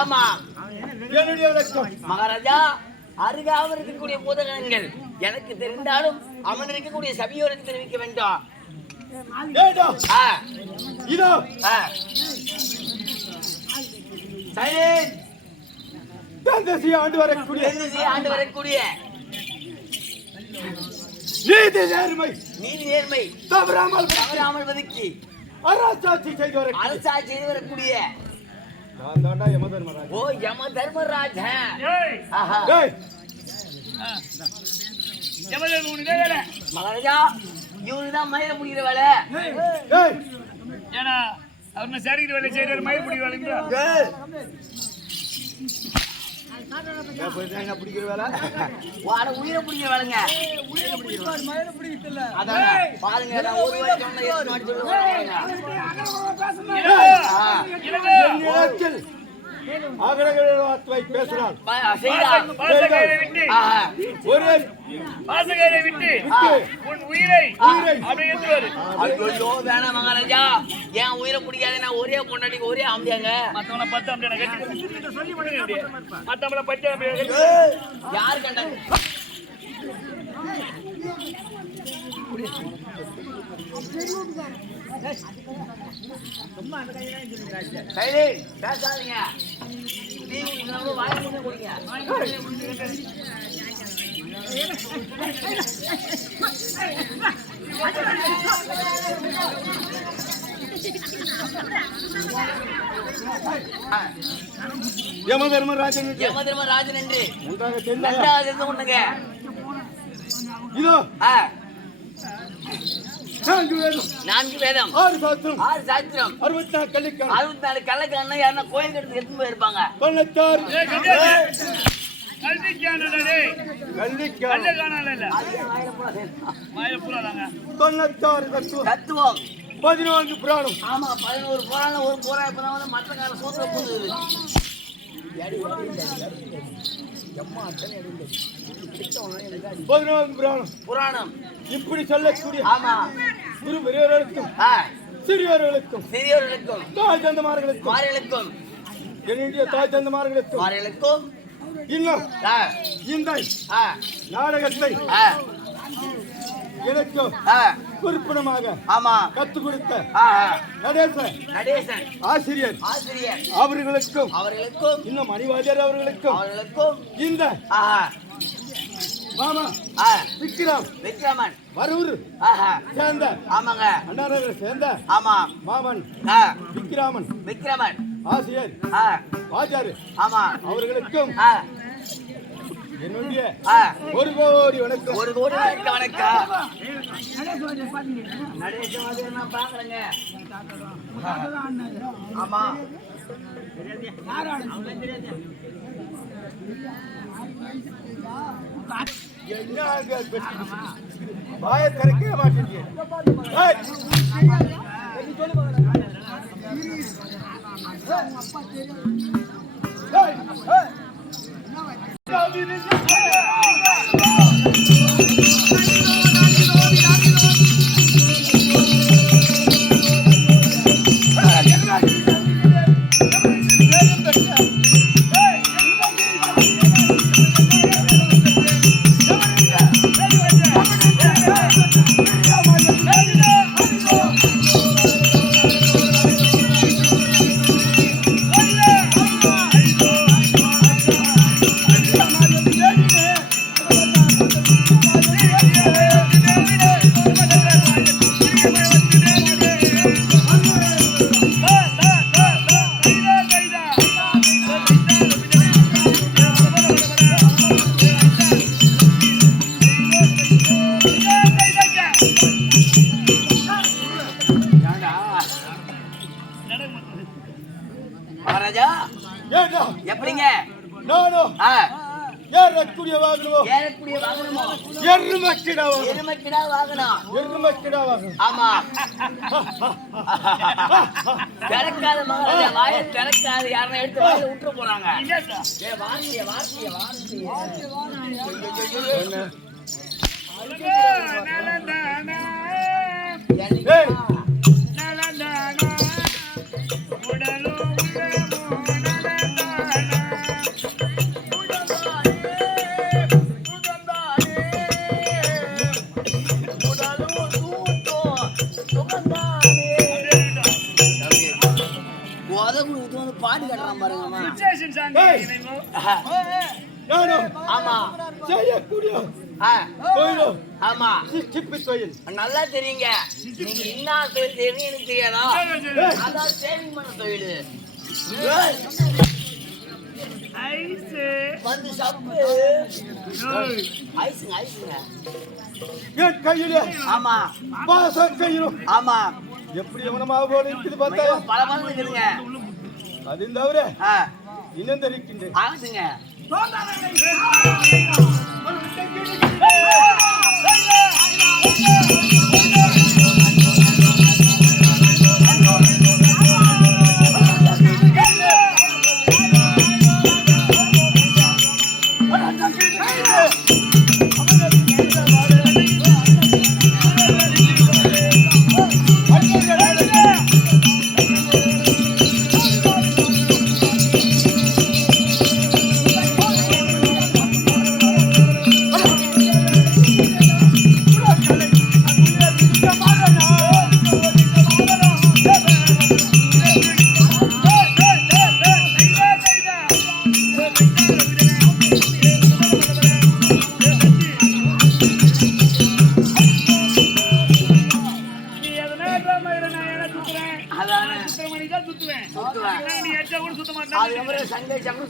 ஆமா மகாராஜா, அருகாமல் இருக்கக்கூடிய பூதகங்கள் எனக்கு தெரிந்தாலும் அவன் இருக்கக்கூடிய சபையோருக்கு தெரிவிக்க வேண்டும். ஆண்டு வரக்கூடிய நீதி நேர்மை தவறாமல் வதக்கி அரசாட்சி செய்து வரக்கூடிய ஓ யம தர்மராஜ. மகாராஜா, இவருதான் மயில முடிகிற வேலை. ஏன்னா அவர் சரிக்கிற வேலை செய்யற மயில முடிகிற வேலைங்களா? பிடிக்கிற வேலை உயிரை பிடிக்கிற வேலைங்க. பாருங்க, பேசுறான். மகாராஜா, என் உயிரை பிடிக்காது. நான் ஒரே பொண்டாட்டிக்கு ஒரே ஆம்பியாங்க. மத்தவங்கள 10 ஆம்பியா சொல்லி பண்ணுங்க. மத்தவங்கள 10 ஆம்பியா யாரு கண்டாங்க? பேசாதீங்க. வாய் மூட குடிங்க. யமதர்மராஜன் என்று நன்றாக தெரிந்து கொண்டுங்க. இதோ 4 வேதம் 6 சாஸ்திரம் 64 கள்ளக்காரன் யாருன்னா கோயில் கட்டுக்கு எடுத்து போயிருப்பாங்க. 96 தத்துவம் 11 புராணம். ஆமா, 11 புராணம். ஒரு புராணம் மற்ற காலம் சூத்திர போகுது. 11 புராணம் இப்படி சொல்லக்கூடிய ஆமா குரு பெரியவர்களுக்கும் சிறியவர்களுக்கும் தாய் தந்தமார்களுக்கும் என்னுடைய தாய் தந்தமார்களுக்கும் இன்னும் இந்த நாடகத்தை எனக்கு குறிப்பிடமாக கற்றுக் கொடுத்த நடேசன் ஆசிரியர் அவர்களுக்கும் இன்னும் மணிவாஜர் அவர்களுக்கும் இந்த மாமா விக்ரமன் வரூர் சேர்ந்த அண்ணாநகர் சேர்ந்த மாமன் விக்ரமன் ஆசிரியர் வாஜாரு அவர்களுக்கும் என்னுடைய 1 கோடி வணக்கம். 1 கோடி வணக்கம். நடேசன் பாக்குறேங்க. ஆமா என்ன வாயை திறக்கவே மாட்டேங்க. மகாராஜா ஏண்டா எப்படிங்க? நானும் ஏறக்கூடிய வாகனமோ ஏறக்கூடிய வாகனமோ எருமக்கிடா எருமக்கிடா வாகனம். எருமக்கிடா வாகனம். ஆமா. திறக்காத மகாராஜா, வாயை திறக்காத. யாரும் எடுத்து வாயில விட்டுற போறாங்க. ஏ வார்த்தைய வார்த்தைய வார்த்தைய ஏய் பாட்டு கட்டுறான் பாருங்கம்மா. நானும் ஆமா செய்யக்கூடிய தொழிலும் ஆமா சிப்பி தொழில் நல்லா தெரியுங்க. நீங்க என்ன தொழில் தெரியும் எனக்கு தெரியாதா? அதான் சேவிங் பண்ண தொழில். வந்து சப்பு ஐஸுங்க ஐஸுங்க. என் கையில ஆமா பாச கையிலும் ஆமா எப்படி எவனமாக போல இருக்குது பார்த்தா பல மருந்து இருக்குதுங்க. அது தவிர இன்னும் தெரிவிக்கின்றேன். ஆகுதுங்க.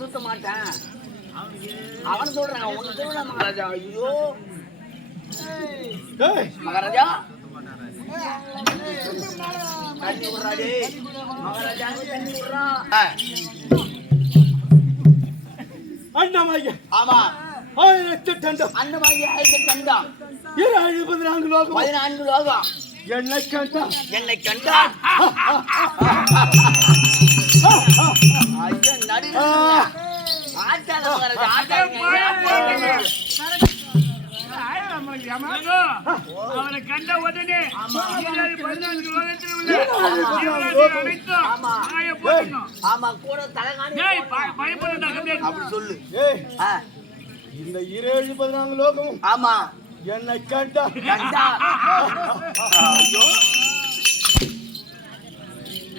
சுத்த மாட்டேன். அவன் சொல்றான் உனக்கு மகாராஜா. ஐயோ மகாராஜா தண்ணி விடுறாடி. மகாராஜா தண்ணி விடுறான். அண்ணமாய்ய ஆமா 1000 டண்டம் அண்ணமாகிய 1000 டண்டம் 14 லோகம் 14 லோகம் என்னை கண்டான் என்னை கண்டான். ஐயோ நடு ஆட்டாத மகாராஜா ஆட்டாங்க. அவரை கண்ட உடனே 14 ஆமா கூட தலகாணி அப்படி சொல்லு. இந்த 14 லோகமும் ஆமா என்னை கண்டா கண்டா. ஐயோ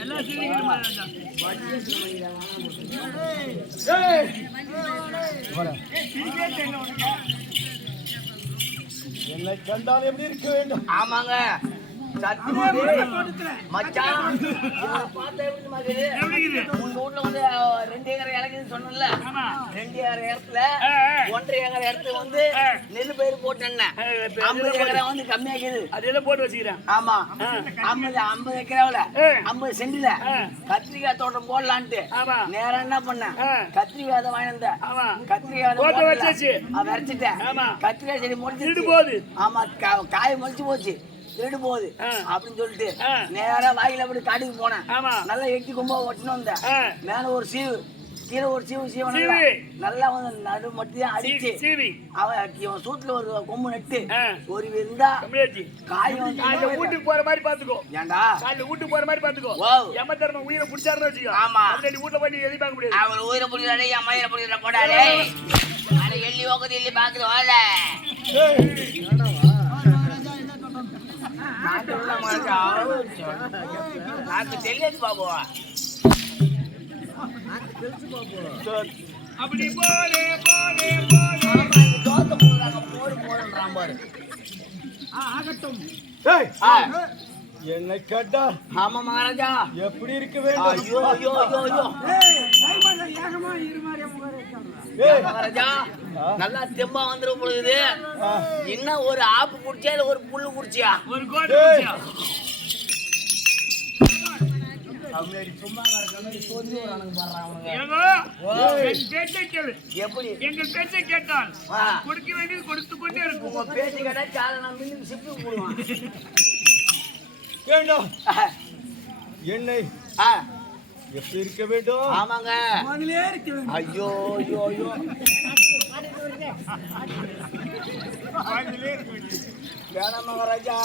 எல்லாம் சிரிக்கிறோம் மகாராஜா. என்னை கண்டால் எப்படி இருக்க வேண்டும்? ஆமாங்க சத்தியமா மச்சான் இவனை பார்த்தா எப்படி மகனே? எப்படி இருக்குது? உங்க வீட்ல வந்து 2 ஏக்கர் இலக்குன்னு சொன்னல, ஆமா. 2 ஏக்கர் இடத்துல 1.5 ஏக்கர் இடத்துல வந்து நெல் பயிர் போட்டேன். 50 ஏக்கரா வந்து கம்மியாக்குது. அதெல்லாம் போட்டு வச்சுக்கிறேன். ஆமா 50 ஏக்கராவுல 50 சென்டில கத்திரிக்காய் தோட்டம் போடலான்ட்டு ஆமா. நேரம் என்ன பண்ணேன், கத்திரிக்காய் அதை வாங்கி வந்தேன். ஆமா. கத்திரிக்காய் போட்டு வச்சாச்சு. விரைச்சிட்டேன். ஆமா. கத்திரிக்காய் செடி முடிச்சு திருடு போகுது. ஆமா காய் முடிச்சு போச்சு, திருடு போகுது அப்படின்னு சொல்லிட்டு ஆ. நேரா வாயில அப்படி காட்டுக்கு போனேன். ஆமா. நல்லா எட்டி கொம்பா ஒட்டின்னு வந்தேன். மேல ஒரு சீவு, கீழே ஒரு சீவு சீவன் சீவி. நல்லா வந்து நடு மட்டும் அடிச்சு சீவி. இவன் சூட்ல ஒரு கொம்பு நட்டு ஆ. ஒரு இருந்தா கம்மியாச்சு. காய் வந்து காலைல வீட்டுக்கு போற மாதிரி பாத்துக்கோ. ஏண்டா காலைல வீட்டுக்கு போற மாதிரி பாத்துக்கோ. வாவ். எம தர்ம உயிரை புடிச்சாருன்னு வச்சுக்கோ. ஆமா. அப்படி வீட்டுல போய் நீ எதி பார்க்க முடியாது. அவர் உயிரை புடிக்கிறாடே, என் மயிரை புடிக்கிற போடாடே. அட எள்ளி ஓக்குது எள்ளி பாக்குது வாழ నాకు తెలియదు బాబు. அப்படி போலே போலே போலே. தோத்த போடுறாங்க, போடு போடுறான் பாரு. ஏய், என்னை கேட்டா ஆமா மகாராஜா. எப்படி இருக்க வேண்டும்? ஐயோ ஐயோ ஐயோ ஐயோ ஏய், மகாராஜா, நல்லா தெம்பா வந்துரு பொழுது. இன்னும் ஒரு ஆப்பு குடிச்சியா இல்ல ஒரு புல்லு குடிச்சியா? ஒரு கோடி குடிச்சியா? சும்மா சொல்லி வரானுங்க பாடுறான் அவனுங்க. ஏங்கோ, என் பேச்சை கேளு. எப்படி எங்கள் பேச்சை கேட்டால் ஆ. கொடுக்க வேண்டியது கொடுத்து கொண்டே இருக்கும். உங்க பேச்சு கேட்டா சாலை நான் மின்னு சிப்பு போடுவான். வேண்டும் என்னை எப்படி இருக்க வேண்டும்? ஆமாங்க. ஐயோ ஐயோ ஐயோ வேணாம் மகாராஜா.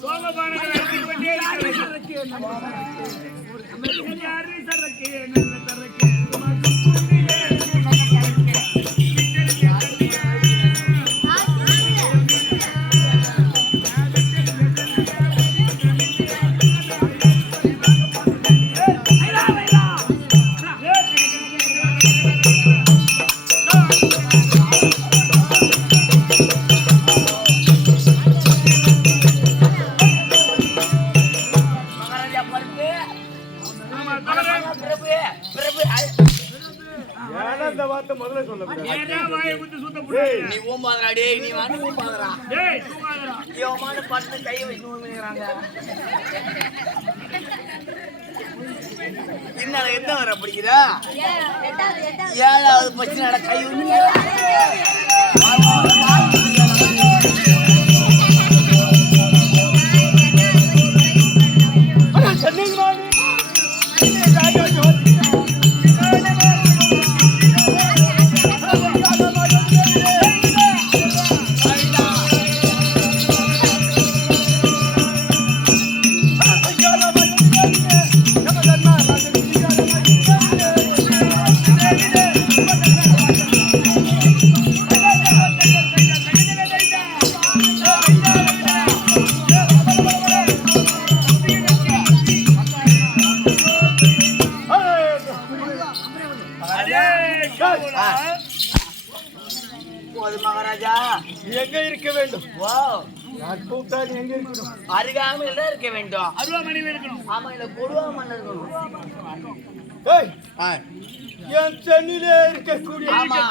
சோமபானங்கள் அடித்துக் கொண்டே இருக்கிறது. யாரு சரக்கு நல்ல சரக்கு. மகாராஜா பருப்பு ஆமா, தொடரு. பிரபு பிரபு ஏன்னா இந்த வார்த்தை முதல்ல சொல்லக்கூடாது. நேரா வாயை விட்டு சுத்த முடியாது. நீ ஊம்பாதரா டேய், நீ வந்து ஊம்பாதரா. டேய், தூங்காதடா. இவமான பட்டு கையை வச்சு ஊம்பிக்கிறாங்க. என்ன என்ன வர பிடிக்கிறா? 7வது பச்சு நட கை ஊம்பி போது மகாராஜா. எங்க இருக்க வேண்டும்? வா நான் கூப்பிட்டால் எங்க இருக்கணும்? அருகாமையில் தான் இருக்க வேண்டும். அருவாமனையில் இருக்கணும். ஆமா, இல்ல கொடுவா மண் இருக்கணும். ஏய், என் சென்னிலே இருக்கக்கூடிய ஆமா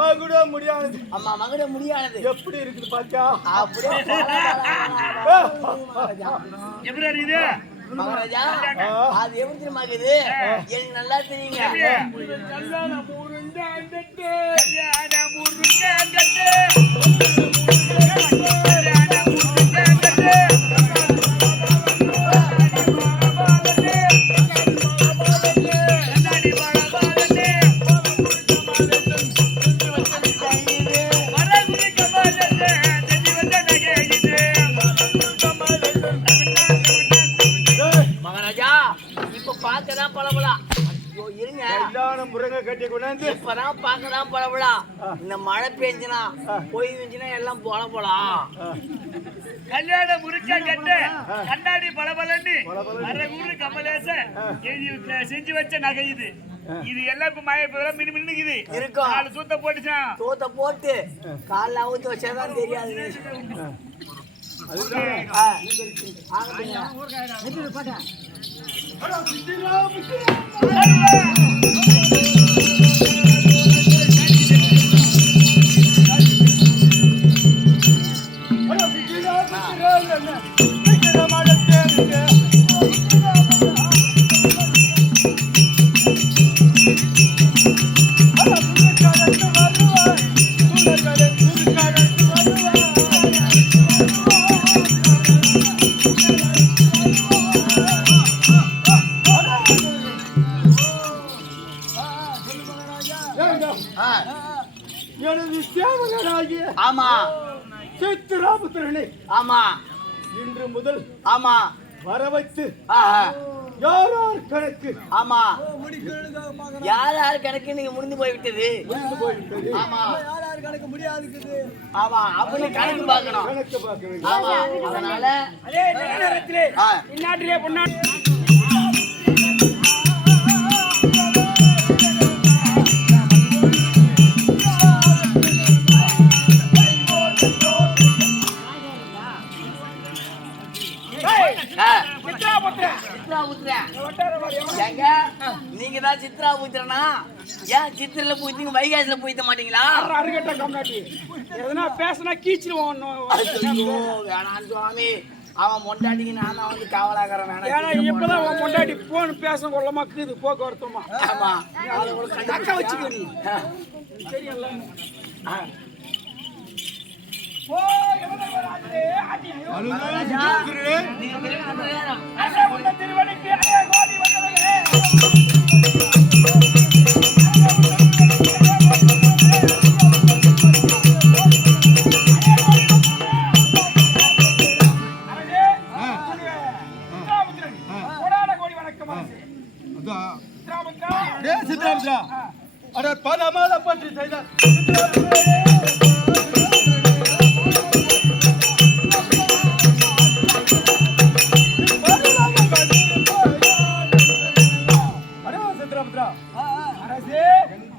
மகுட முடியானது ஆமா மகட முடியானது எப்படி இருக்குது பாத்தியா? அப்படியே மகாராஜா. எப்படி இருக்குது? மகாராஜா அது எப்படி தெரியுமா இருக்குது? எனக்கு நல்லா தெரியுங்க. கல்யாண முருங்க அங்கட்டு, கல்யாண முருங்க அங்கட்டு, கல்யாண முருங்க அங்கட்டு, கண்ணாடி பழமாலட்டு, மரகுடி கமாலட்டு, செஞ்சு வந்த நகை இது. மகாராஜா இப்ப பார்க்கதான் பழபலாம். ஐயோ இருங்க, கல்யாண முருங்கை கட்டி கொண்டாந்து இப்பதான் பார்க்கதான் பழபலாம். இந்த மழை பெஞ்சுனா பொய் பெஞ்சுனா எல்லாம் போல போலாம். கல்யாண முருங்க கட்டு, கண்ணாடி பளபளன்னு, மரகுடி கமலேச செஞ்சு வச்ச நகை இது. இது எல்லாம் இப்ப மழை இப்பதான் மினு மின்னுக்குது. இருக்கும். 4 சூத்த போட்டுச்சான். தோத்த போட்டு காலைல அவுத்து வச்சாதான் தெரியாது. எனது சேவகராகிய ஆமா சித்ராபுத்திரனை ஆமா இன்று முதல் ஆமா வர வைத்து ஆஹா யாரார் கணக்கு ஆமா யார் யார் கணக்கு நீங்க முடிந்து போய்விட்டது போய்விட்டது. ஆமா யார் கணக்கு முடியாது ஆமா அப்படி கணக்கு பார்க்கணும் கணக்கு பார்க்க வேண்டும். ஆமா அதனால அதே நேரத்திலே ஆ. இந்நாட்டிலே பொன்னாட்டு ஆ, சித்ராபுத்திரன் சித்ராபுத்திரன் வட்டாரவாடி ஏங்க நீங்க தான் சித்ராபுத்திரனா ஏன் சித்திரல பூத்திங்க வைகாசில பூத்த மாட்டீங்களா அருகட்ட கம்னாட்டி எதனா பேசினா கீச்சிடுவோம் ஐயோ வேணாம் சுவாமி அவன் மொண்டாட்டிக்கு நான் தான் வந்து காவலாகிறேன் ஏன்னா வேணாம் இப்பதான் உன் பொண்டாட்டி போன் பேச கொள்ளமா இருக்குது போக்குவரத்துமா ஆமா தக்க வச்சுக்க நீ தெரியல ஓ எவனவராஜே ஆதி மகாராஜா, நீங்க திரும்பி வந்த நேரம். அசவுள்ள திருவடிக்கு அடைய கோடி வந்தவர்களே சித்ராபுத்திரா அட பதமால பற்றி செய்த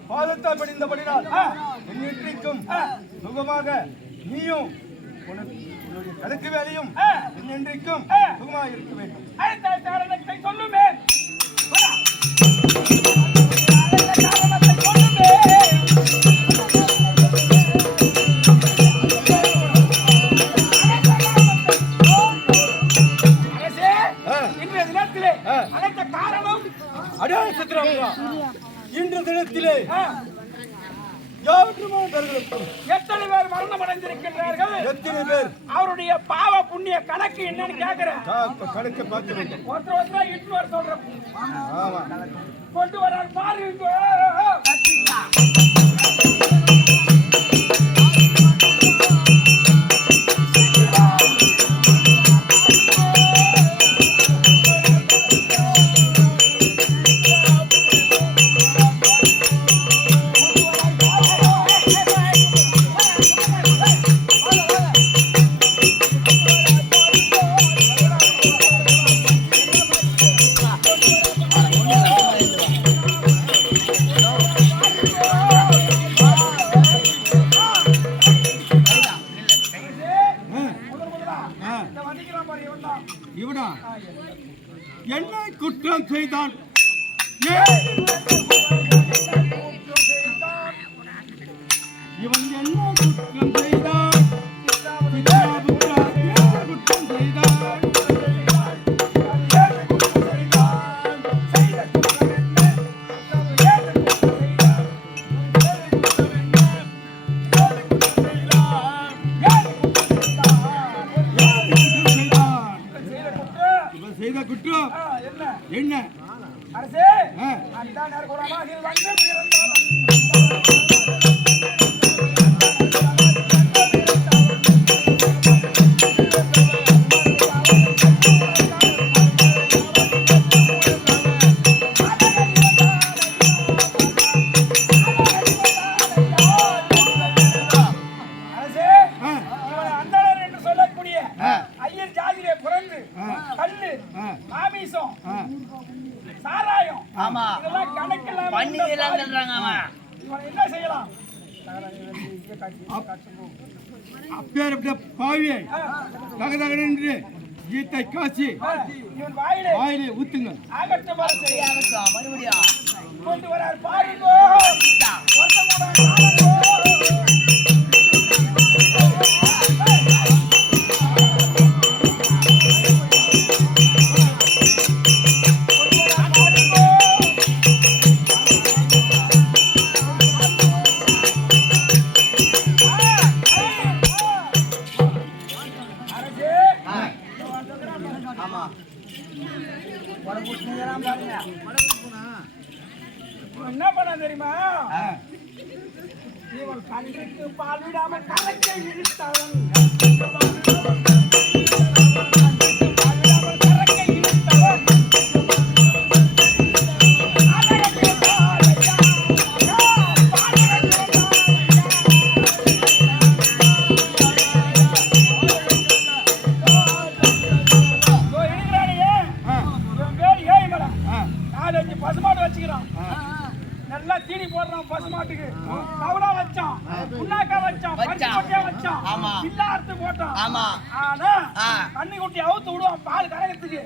பாதத்தை படிந்தபடினால் என்னின்றைக்கும் சுகமாக நீயும் உன்னுடைய கணக்கு வேலையும் என்னென்றைக்கும் சுகமாக இருக்க வேண்டும். அடுத்த காரணத்தை சொல்லுமே இன்றைய தினத்திலே அனைத்த காரணம் அடே சித்ராபுத்திரா இன்று தினத்திலே யாவற்றுமானவர்களுக்கும் எத்தனை பேர் மரணம் அடைந்திருக்கின்றார்கள் எத்தனை பேர் அவருடைய பாவ புண்ணிய கணக்கு என்னன்னு கேக்குறேன் கணக்கு பார்க்க வேண்டும். ஒருத்தர் இன்னொரு சொல்றேன் ஆமா கொண்டு வரார் பாருங்க இவனா என்ன குற்றம் செய்தான்? இவன் என்ன குற்றம் செய்தான்? சித்ராபுத்திரா என்ன குற்றம் செய்தான்? செய்த குற்றம் என்ன? அரசே அந்த நரகுரமாகில் வந்து பிறந்தான் ஆமா இதெல்லாம் கணக்கெல்லாம் பண்ணிக்கலாம் சொல்றாங்க. ஆமா இவனை என்ன செய்யலாம்? அப்பேற்பட்ட பாவியை தகதகனென்று ஈத்தை காசி இவன் வாயிலே வாயிலே ஊத்துங்க. ஆகட்டும் அரசே. மறுபடியும் கொண்டு வரார் பாருங்கோ. வருஷம் கூட காலங்கோ. ஆமா என்ன பண்ண தெரியுமா? இவன் கன்றுக்கு பால் விடாம கலக்க இழுத்தவன். பசுமாடு வச்சுக்கிறான், நல்லா தீனி போடுறான் பசுமாட்டுக்கு. கவலா வச்சான், புண்ணாக்கா வச்சான், பச்சை வச்சான், இல்ல அறுத்து போட்டான். ஆனா கண்ணி குட்டி அவுத்து விடுவான் பால் கரையத்துக்கு.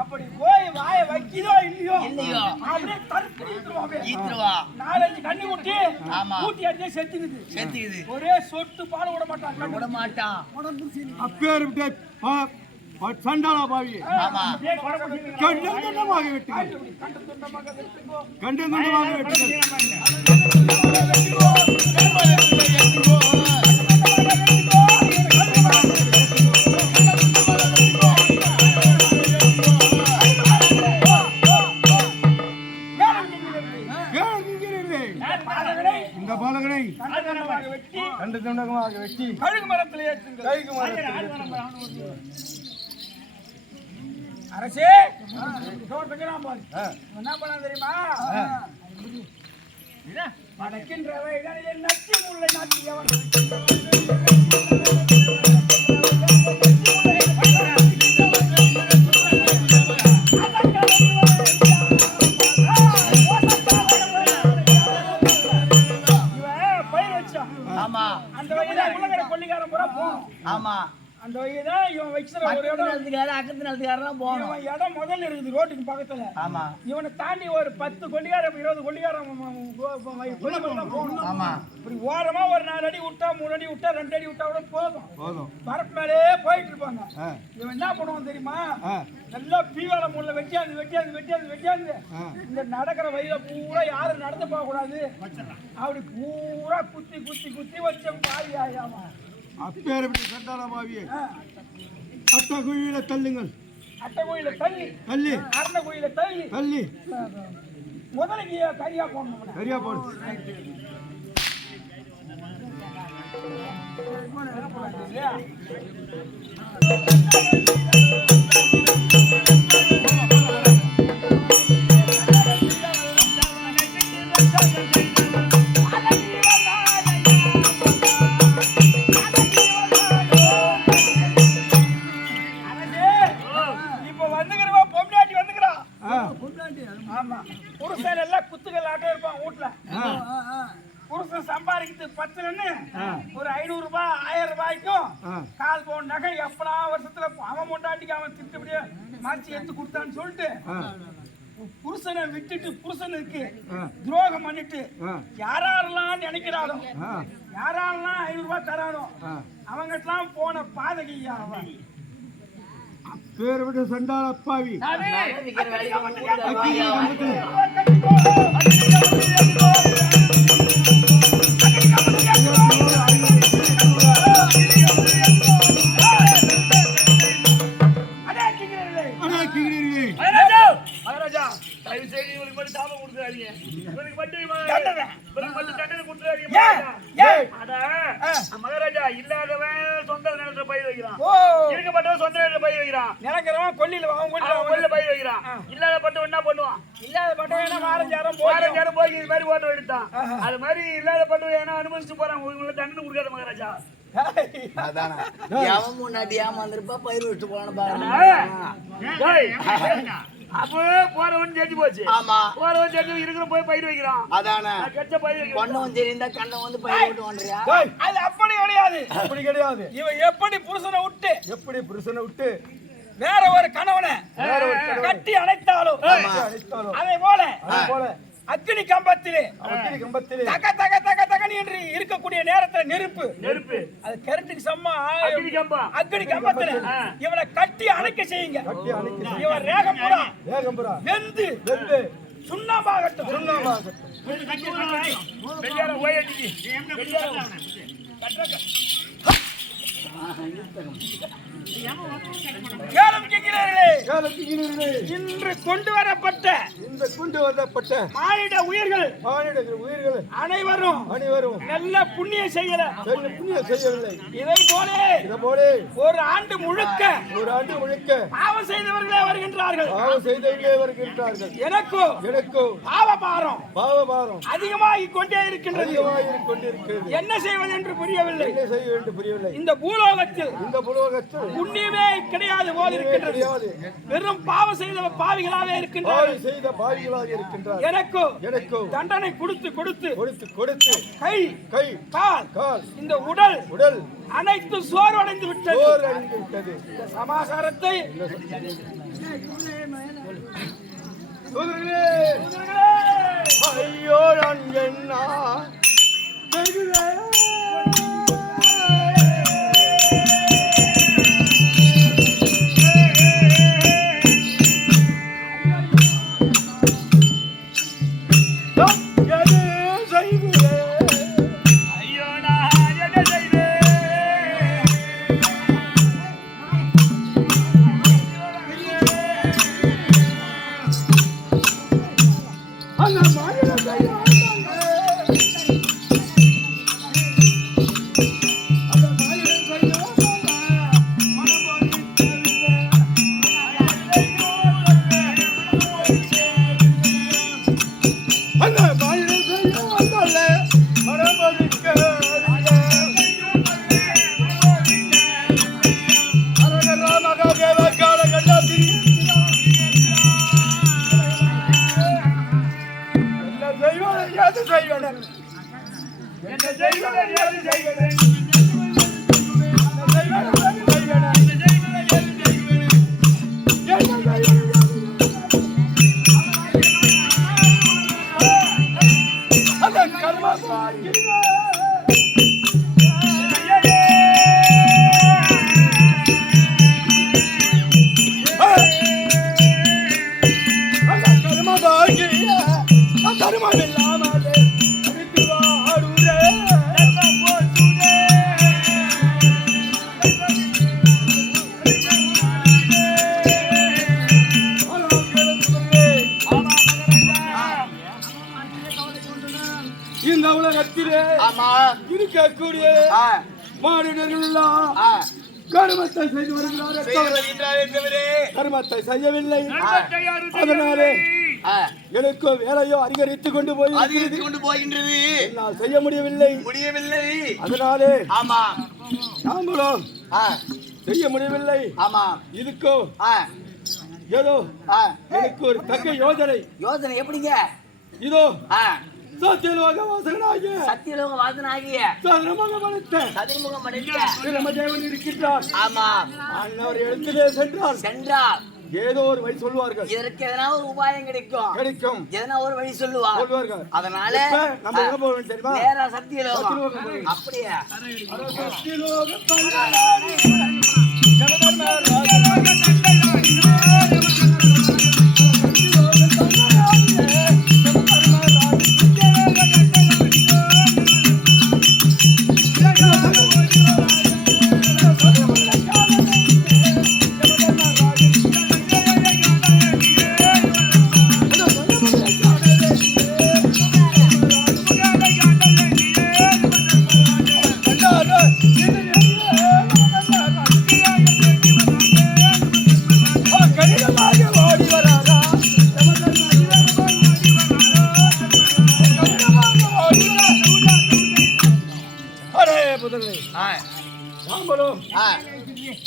அப்படி போய் வாய வைக்கிதோ இல்லையோ அப்படியே தடுத்து ஈத்துருவான். 4-5 கண்ணி குட்டி ஊட்டி அடிச்சே செத்துக்குது. ஒரே சொட்டு பால் விட மாட்டான். அப்பேற்பட்ட சண்டாளா பாவியை கண்டம் துண்டமாக வெட்டுங்கள். கண்டம் துண்டமாக வெட்டுங்கள். இந்த பாலகனை கண்ட துண்டமாக வெட்டி கழுகு மரத்தில் ஏற்றுங்கள். அரசே என்ன பண்ண தெரியுமா? நடக்கின்றவை நச்சு முல்லை நாட்டியவன். பயிர் வச்சான். அந்த வகையில உலகட கொல்லிக்காரன் பூரா போகணும். அந்த வகைதான் இவன் வச்சுற ஒரு இடம் அக்கத்து நிலத்துக்காரெல்லாம் போகணும். இடம் முதல்ல இருக்குது ரோட்டுக்கு பக்கத்துல. இவனை தாண்டி ஒரு 10 கொல்லிக்காரம் 20 கொல்லிக்காரம் போகணும். இப்படி ஓரமா ஒரு 4 அடி விட்டா 3 அடி விட்டா 2 அடி விட்டா கூட போதும். பரப்பு மேலே போயிட்டு இருப்பாங்க. இவன் என்ன பண்ணுவான் தெரியுமா? நல்லா பீவால முள்ள வெட்டியாந்து இந்த நடக்கிற வழியில பூரா யாரும் நடந்து போக கூடாது. அப்படி பூரா குத்தி வச்ச பாதி ஆயாமா. அப்பேற்பட்ட சண்டாள பாவியை அட்ட குழியில தள்ளுங்கள். அட்ட குழியில தள்ளி அரண குழியில தள்ளி முதலுக்கு கரியா போடணும். சரியா போடு. புருஷன் எல்லாம் குத்துக்கள் ஆட்டம் இருப்பான் வீட்டுல. புருஷன் சம்பாதிக்கிறது 10 ஒரு 500 ரூபாய் 1000 ரூபாய்க்கும் கால் பவுன் நகை எப்படா வருஷத்துல அவன் கொண்டாட்டிக்கு அவன் திட்டப்படியே மாற்றி எடுத்து கொடுத்தான்னு சொல்லிட்டு புருஷனை விட்டுட்டு புருஷனுக்கு துரோகம் பண்ணிட்டு யாரெல்லாம் நினைக்கிறாலும் யாரெல்லாம் 500 ரூபாய் தரானோ அவங்கெல்லாம் போன பாதகையா அவன். பேர்விட்ட சண்டாள பாவி மகாராஜா இல்லாதவன் சொந்த நிலத்துல பயிர் வைக்கிறான், இருக்கப்பட்டவன் சொந்த நிலத்துல பயிர் வைக்கிறான், நினைக்கிறவன் கொல்லில பயிர் வைக்கிறான். இல்லாத பட்டவன் என்ன பண்ணுவான்? இல்லாத பட்டவன் 4-5 நேரம் போய் இது மாதிரி ஓட்ட எடுத்தான். அது மாதிரி இல்லாத பட்டவன் ஏன்னா அனுபவிச்சு போறான். உங்களுக்கு தண்டனை கொடுக்காத மகாராஜா. முன்னாடி ஏமாந்துருப்பா பயிர் வச்சு போன பாருங்க. அப்பவே போறவன் ஜெயிச்சு போச்சு. ஆமா போறவன் ஜெயிச்சு இருக்கிற போய் பயிர் வைக்கிறான். அதானே நான் கெட்ட பயிர் வைக்கிறேன். பொண்ணவன் தெரிந்தா கண்ணை வந்து பயிர் விட்டு வந்துறியா? டேய், அது அப்படி கிடையாது. அப்படி கிடையாது. இவன் எப்படி புருஷனை விட்டு எப்படி புருஷனை விட்டு வேற ஒரு கணவனை வேற ஒரு கணவனை கட்டி அணைத்தாலும் அழைத்தாலும் அதே போல அது போல அக்னி கம்பத்திலே அவற்றின் கம்பத்திலே தக தக தக தகனி என்று இருக்கக்கூடிய நேரத்துல நெருப்பு நெருப்பு அது கரண்ட்டுக்கு சம்மா அக்னி கம்பம். அக்னி கம்பத்துல இவனை கட்டி அணைக்க செய்யுங்க. கட்டி அணைக்க இவன் ரேகம் பூரா வேகம்புரா வெந்து வெந்து சுண்ணாம்பாகட்டும். சுண்ணாம்பாகட்டும். பெரியார ஓயடிக்கு கேளும் கேட்கிறீர்களே, காலத்திலே இன்று கொண்டு வரப்பட்ட இந்த கொண்டு வரப்பட்ட மானிட உயிர்கள் மானிட உயிர்கள் அனைவரும் அனைவரும் நல்ல புண்ணியம் செய்யல. செல்ல புண்ணியம் செய்யவில்லை. இதை போல இதை போலே ஒரு ஆண்டு முழுக்க ஒரு ஆண்டு முழுக்க பாவம் செய்தவர்களே வருகின்றார்கள். பாவம் செய்தவர்களே வருகின்றார்கள். எனக்கும் எனக்கும் பாவபாரம் பாவபாரம் அதிகமாகிக் கொண்டே இருக்கின்றது. அதிகமாக கொண்டிருக்கிறது. என்ன செய்வது என்று புரியவில்லை. என்ன செய்ய வேண்டும் புரியவில்லை. இந்த பூலோகத்தில் இந்த புலோகத்தில் புண்ணியமே கிடையாது போல் இருக்கின்றது. கிடையாது. வெறும் பாவம் செய்த பாவிகளாகவே இருக்கின்றார்கள். பாவம் செய்த பாவிகளாக இருக்கின்றார். எனக்கும் எனக்கும் தண்டனை கொடுத்து கொடுத்து கொடுத்து கொடுத்து கை கை கால் கால் இந்த உடல் உடல் அனைத்து சோர்வடைந்து விட்டது. போர் அடைந்து விட்டது. இந்த சமாசாரத்தை சோதரர்களே, ஐயோ நான் என்ன செய்கிறேன்? ஐயோ நான் என்ன செய்வேன்? என்ன செய்வேன்? ஏது செய்வேன்? இந்த உலகத்திலே ஆமா இருக்கக்கூடிய ஆ மாநிலர்கள் எல்லாம் ஆ கருமத்தை செய்து வருகிறார்கள். செய்து வருகின்றாரே தவிர கருமத்தை செய்யவில்லை. நன்மத்தை யாரும் அதனாலே ஆ எனக்கோ வேலையோ அதிகரித்துக் கொண்டு போய் அதிகரித்து கொண்டு போகின்றது. என்னால் செய்ய முடியவில்லை. முடியவில்லை. அதனாலே ஆமா நாங்களும் ஆ செய்ய முடியவில்லை. ஆமா இதுக்கோ ஆ ஏதோ ஆ எனக்கு ஒரு தக்க யோஜனை யோசனை எப்படிங்க? இதோ ஆ சத்தியலோக வாசகனாகிய சத்தியலோக வாசனாகிய சதுரமுக மனித சதுர்முகம் அடைந்த பிரம்மதேவன் இருக்கின்றார். ஆமா அன்னவர் இடத்திலே சென்றார். சென்றால் ஏதோ ஒரு வழி சொல்வார்கள். இதற்கு எதனா ஒரு உபாயம் கிடைக்கும். கிடைக்கும் எதனா ஒரு வழி சொல்லுவா. சொல்வார்கள். அதனால இப்ப நம்ம எங்க போக வேண்டும் தெரியுமா? நேரா சத்தியலோகம். சத்தியலோகம் போய். அப்படியே சத்தியலோக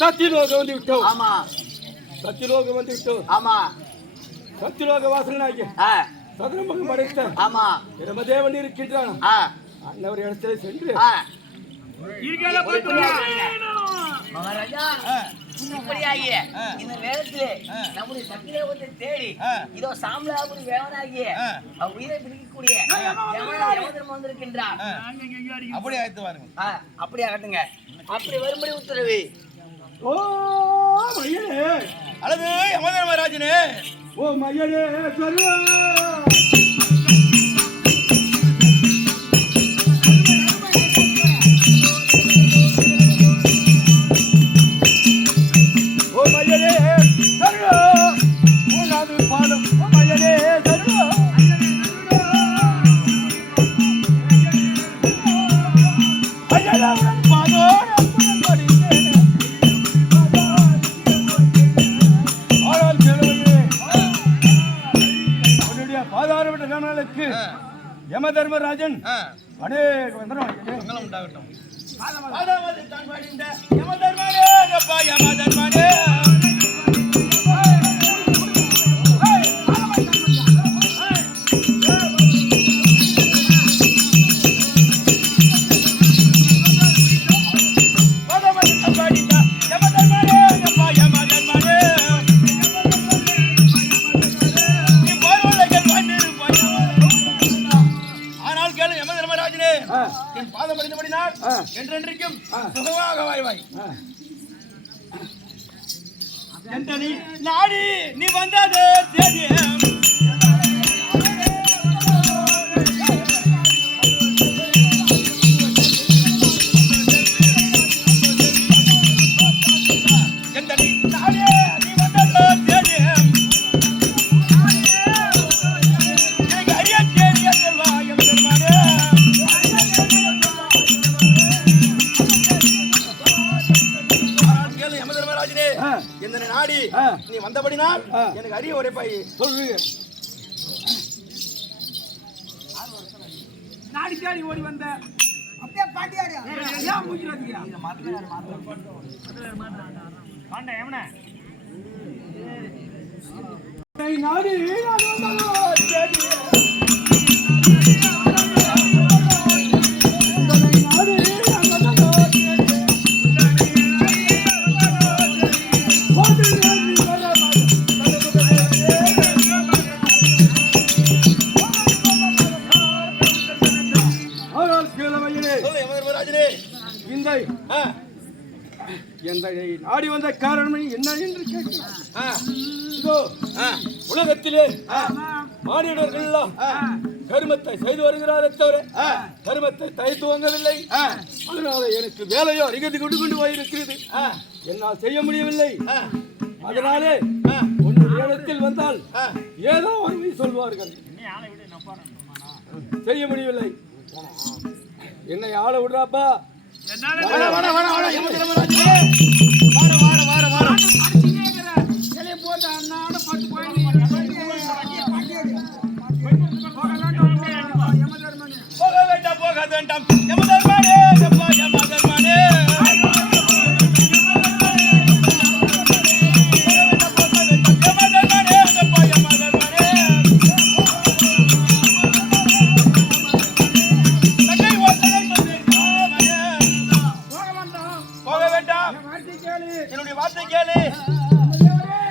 சத்தியலோகம் வந்து விட்டோம். ஆமா சத்தியலோகம் வந்து விட்டோம். ஆமா சத்தியலோக வாசகனாகிய சதுரமுகம் படைத்த ஆமா பிரமதேவன் இருக்கின்றான். ஆ அன்னவர் இடத்துல சென்று மகாராஜா இப்படியாகிய இந்த நேரத்திலே நம்முடைய சத்தியலோகத்தை தேடி இதோ சாம்பலாபுரி வேவனாகிய உயிரை பிடிக்கக்கூடிய யமதர்மன் வந்திருக்கின்றார். அப்படியே ஆயிட்டு வாருங்க. அப்படியே ஆகட்டுங்க. அப்படி வரும்படி உத்தரவு. ஓ மையனே அழகு யமதர்மராஜனே. ஓ மையனே சர்வா யமதர்மராஜன் அநேக வந்தனம் உண்டாகட்டும். யமதர்மனே அப்பா யமதர்மனே. என் பாதம் அடைந்தபடினால் என்றென்றைக்கும் சுகமாக வாய்வாய். நாடி நீ வந்தது தெரியும். நாடி நீ வந்தபடினால் எனக்கு அரிய உரைப்பாய் சொல்லுங்க. நாடி தேடி ஓடி வந்த அப்படியே பாட்டியாடியா ஏன் மூஞ்சிரதியா பாண்டே எவனே நாடி நாடி வந்த காரணம் என்ன என்று உலகத்திலே மானிடர்கள் எல்லாம் கருமத்தை செய்து வருகிறாரே தவிர கருமத்தை தயத்து வந்ததில்லை. அதனால எனக்கு வேலையோ அடிக்கடி கொண்டு கொண்டு போயிருக்கிறது. என்னால் செய்ய முடியவில்லை. அதனாலே ஒன்று இடத்தில் வந்தால் ஏதோ ஒரு சொல்வார்கள், செய்ய முடியவில்லை. என்னை ஆள விடுறாப்பா. போக வேண்டாம் யமதர்மனே அப்பா யமதர்மனே. என்னுடைய வார்த்தை கேளு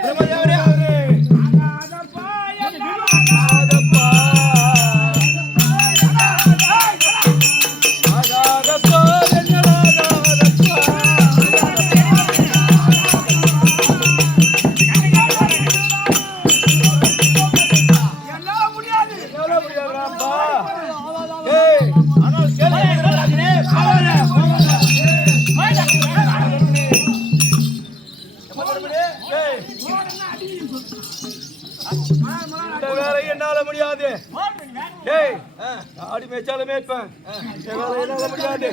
பிரம்மதேவரே. என்னால முடியாது. ஆடி மேய்ச்சாலும் மேய்ப்பேன். என்னால முடியாது.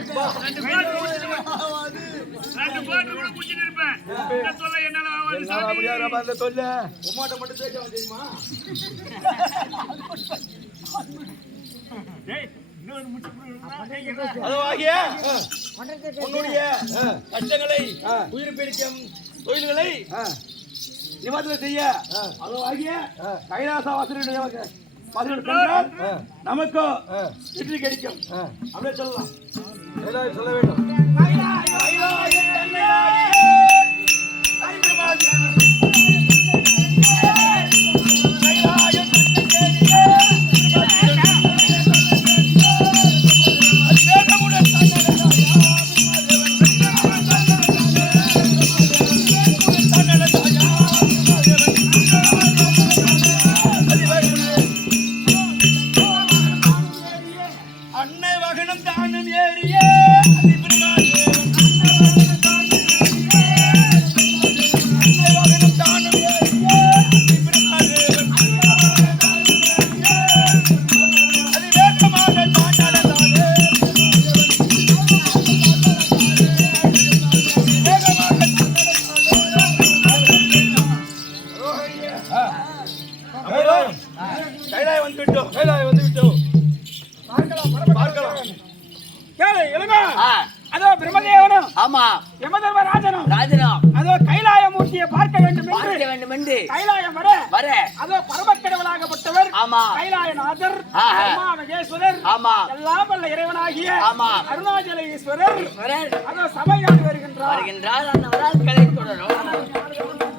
சொல்ல உமாட்ட மட்டும் பேச தெரியுமா? அதுவாகிய உன்னுடைய கஷ்டங்களை உயிர் பிடிக்கும் தொழில்களை நிவர்த்தி செய்ய அதுவாகிய கைலாசவாசனுடைய பதில் சென்றால் நமக்கு வெற்றி கிடைக்கும். அப்படியே சொல்லலாம். கைலாயம் சொல்ல வேண்டும். அன்னை வகனம் தானும் ஏறிய கைலாயம் வந்து விட்டோம். கைலாயம் வந்து விட்டோம். பார்க்கலாம். கேளு இளங்கோ. ஆ, அதோ பிரம்மதேவனும் ஆமா யமதர்மராஜனும் ராஜனம் அதோ கைலாயமூர்த்தியை பார்க்க வேண்டும் பார்க்க என்று வேண்டும் என்று கைலாயம் வர வர அதோ பரமக்கடவுளாகப்பட்டவர் ஆமா கைலாயநாதர் ஆஹா. மகேஸ்வரர் ஆமா எல்லாம் வல்ல இறைவனாகிய ஆமா அருணாச்சல ஈஸ்வரர் வரேன். அதோ சபையாடி வருகின்றார். வருகின்றார் அன்னவரால் கலை தொடரும்.